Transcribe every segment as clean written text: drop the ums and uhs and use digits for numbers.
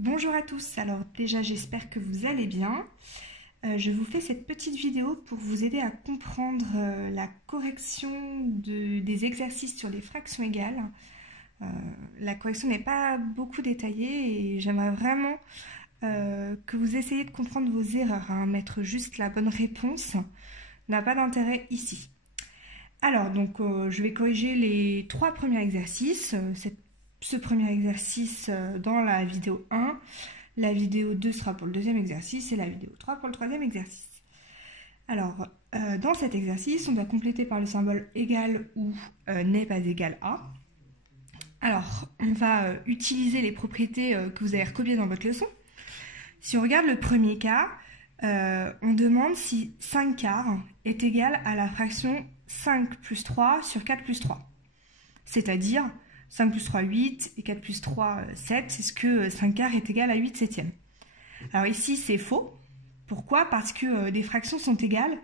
Bonjour à tous, alors déjà j'espère que vous allez bien. Je vous fais cette petite vidéo pour vous aider à comprendre la correction des exercices sur les fractions égales. La correction n'est pas beaucoup détaillée et j'aimerais vraiment que vous essayiez de comprendre vos erreurs. Mettre juste la bonne réponse n'a pas d'intérêt ici. Alors, donc, je vais corriger les 3 premiers exercices. Ce premier exercice dans la vidéo 1. La vidéo 2 sera pour le deuxième exercice et la vidéo 3 pour le troisième exercice. Alors, dans cet exercice, on doit compléter par le symbole égal ou n'est pas égal à. Alors, on va utiliser les propriétés que vous avez recopiées dans votre leçon. Si on regarde le premier cas, on demande si 5 quarts est égal à la fraction 5 plus 3 sur 4 plus 3. C'est-à-dire 5 plus 3, 8 et 4 plus 3, 7. Est-ce que 5 quarts est égal à 8 septièmes? Alors ici, c'est faux. Pourquoi? Parce que des fractions sont égales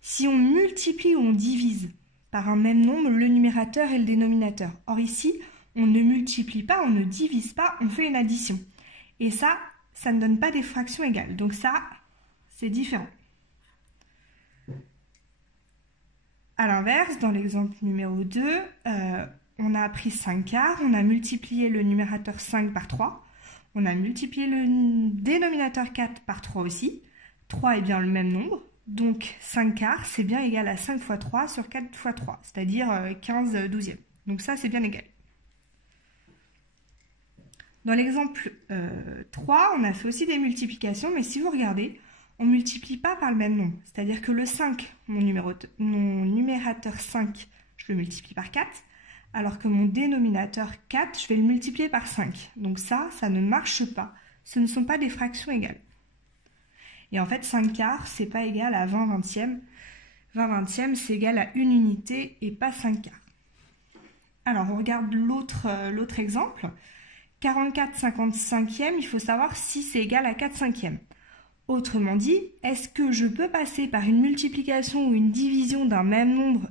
si on multiplie ou on divise par un même nombre le numérateur et le dénominateur. Or ici, on ne multiplie pas, on ne divise pas, on fait une addition. Et ça ne donne pas des fractions égales. Donc ça, c'est différent. A l'inverse, dans l'exemple numéro 2, on a pris 5 quarts, on a multiplié le numérateur 5 par 3, on a multiplié le dénominateur 4 par 3 aussi. 3 est bien le même nombre, donc 5 quarts, c'est bien égal à 5 fois 3 sur 4 fois 3, c'est-à-dire 15 douzièmes. Donc ça, c'est bien égal. Dans l'exemple 3, on a fait aussi des multiplications, mais si vous regardez, on ne multiplie pas par le même nombre. C'est-à-dire que le 5, mon numérateur 5, je le multiplie par 4, alors que mon dénominateur 4, je vais le multiplier par 5. Donc ça ne marche pas. Ce ne sont pas des fractions égales. Et en fait, 5 quarts, c'est pas égal à 20 vingtièmes. 20 vingtièmes, c'est égal à une unité et pas 5 quarts. Alors, on regarde l'autre exemple. 44 55e, il faut savoir si c'est égal à 4 cinquièmes. Autrement dit, est-ce que je peux passer par une multiplication ou une division d'un même nombre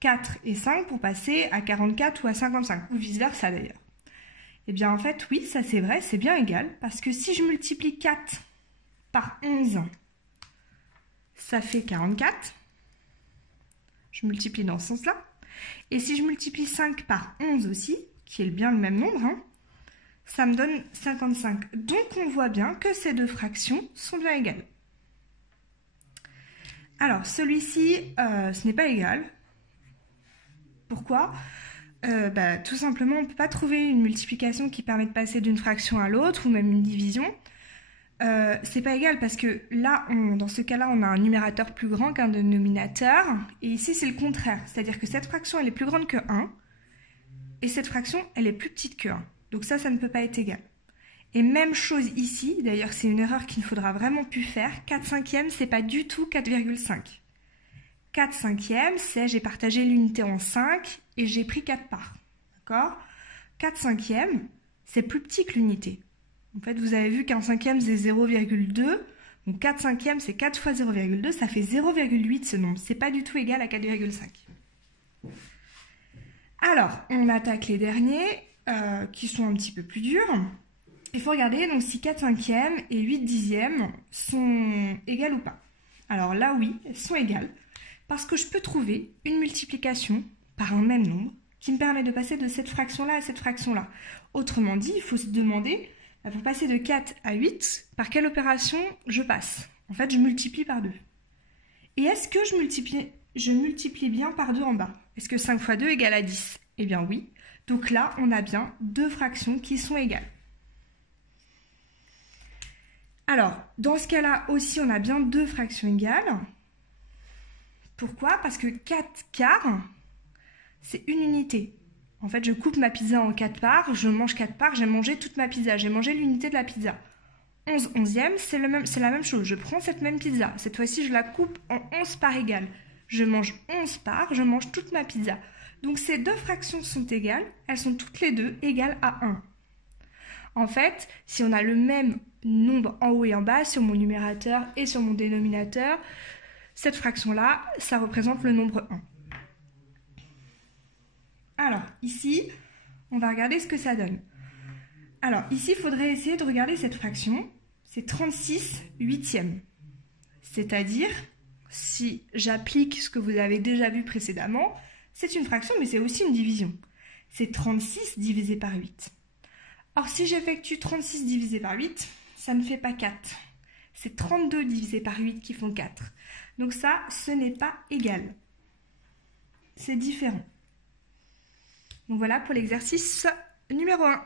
4 et 5 pour passer à 44 ou à 55, ou vice-versa d'ailleurs? Eh bien en fait, oui, ça c'est vrai, c'est bien égal, parce que si je multiplie 4 par 11, ça fait 44. Je multiplie dans ce sens-là. Et si je multiplie 5 par 11 aussi, qui est bien le même nombre, ça me donne 55. Donc on voit bien que ces deux fractions sont bien égales. Alors celui-ci, ce n'est pas égal. Pourquoi? Tout simplement, on ne peut pas trouver une multiplication qui permet de passer d'une fraction à l'autre, ou même une division. C'est pas égal parce que là, dans ce cas-là, on a un numérateur plus grand qu'un dénominateur. Et ici, c'est le contraire. C'est-à-dire que cette fraction, elle est plus grande que 1. Et cette fraction, elle est plus petite que 1. Donc ça ne peut pas être égal. Et même chose ici. D'ailleurs, c'est une erreur qu'il ne faudra vraiment plus faire. 4 cinquièmes, c'est pas du tout 4,5. 4 cinquièmes, c'est j'ai partagé l'unité en 5 et j'ai pris 4 parts. D'accord? 4 cinquièmes, c'est plus petit que l'unité. En fait, vous avez vu qu'un cinquième, c'est 0,2. Donc 4 cinquièmes, c'est 4 fois 0,2. Ça fait 0,8 ce nombre. C'est pas du tout égal à 4,5. Alors, on attaque les derniers qui sont un petit peu plus durs. Il faut regarder donc si 4 cinquièmes et 8 dixièmes sont égales ou pas. Alors là, oui, elles sont égales. Parce que je peux trouver une multiplication par un même nombre qui me permet de passer de cette fraction-là à cette fraction-là. Autrement dit, il faut se demander, pour passer de 4 à 8, par quelle opération je passe? En fait, je multiplie par 2. Et est-ce que je multiplie bien par 2 en bas? Est-ce que 5 fois 2 égale à 10? Eh bien oui. Donc là, on a bien deux fractions qui sont égales. Alors, dans ce cas-là aussi, on a bien deux fractions égales. Pourquoi? Parce que 4 quarts, c'est une unité. En fait, je coupe ma pizza en 4 parts, je mange 4 parts, j'ai mangé toute ma pizza, j'ai mangé l'unité de la pizza. 11 onzièmes, c'est la même chose. Je prends cette même pizza. Cette fois-ci, je la coupe en 11 parts égales. Je mange 11 parts, je mange toute ma pizza. Donc ces deux fractions sont égales, elles sont toutes les deux égales à 1. En fait, si on a le même nombre en haut et en bas, sur mon numérateur et sur mon dénominateur, cette fraction-là, ça représente le nombre 1. Alors, ici, on va regarder ce que ça donne. Alors, ici, il faudrait essayer de regarder cette fraction. C'est 36 huitièmes. C'est-à-dire, si j'applique ce que vous avez déjà vu précédemment, c'est une fraction, mais c'est aussi une division. C'est 36 divisé par 8. Or, si j'effectue 36 divisé par 8, ça ne fait pas 4. C'est 32 divisé par 8 qui font 4. Donc ça, ce n'est pas égal. C'est différent. Donc voilà pour l'exercice numéro 1.